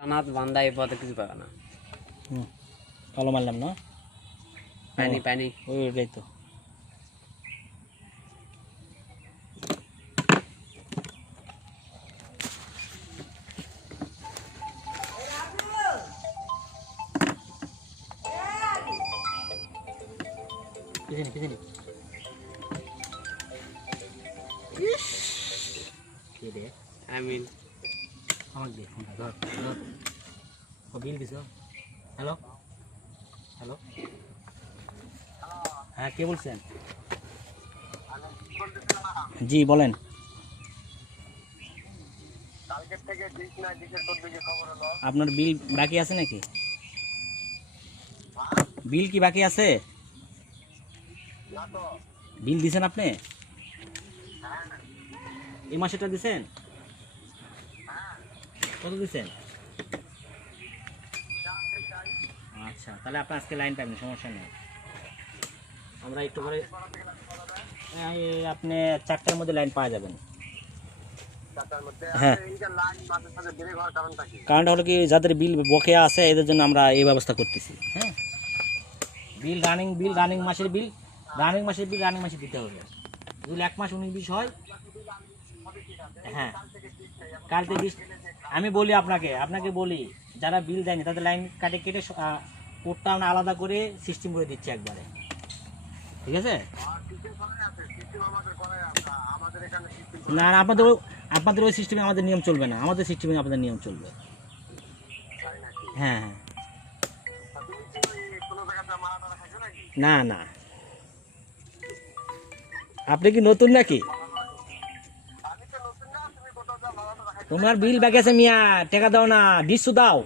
টানাত বান্ধা এই পথে কিছু পাবে না। ভালো মারলাম না, পানি পানি ওইটাই তো। আমিন আমাকে দে ফোনটা, ধর ধর। ও বিল দিছ? হ্যালো হ্যালো, হ্যাঁ কে বলছেন? জি বলেন। আপনার বিল বাকি আছে নাকি? বিল কি বাকি আছে? বিল দিছেন আপনি? এই মাসেটা দিছেন? কত দিছেন? আচ্ছা, তাহলে আপনি আজকে লাইন পাবেন, সমস্যা নেই। আমরা একটু করে আপনি 4টার মধ্যে লাইন পাওয়া যাবেন। হ্যাঁ, কারণটা হলো কি, যাদের বিল বকেয়া আছে এদের জন্য আমরা এই ব্যবস্থা করতেছি। হ্যাঁ, বিল রানিং মাসের বিল রানিং মাসে দিতে হবে। যদি 1 মাস 19-20 হয়, হ্যাঁ কালকে আমি বলি আপনাকে বলি, যারা বিল দেয়নি তাদের লাইন কেটে কোডটা আমরা আলাদা করে সিস্টেম করে দিচ্ছি একবারে, ঠিক আছে? না না, আপনাদের ওই সিস্টেমে আমাদের নিয়ম চলবে না, আমাদের সিস্টেমে আপনাদের নিয়ম চলবে। হ্যাঁ হ্যাঁ, না না, আপনি কি নতুন নাকি? তোমার বিল বাকি আছে মিয়া, টাকা দাও না, ডিসু দাও।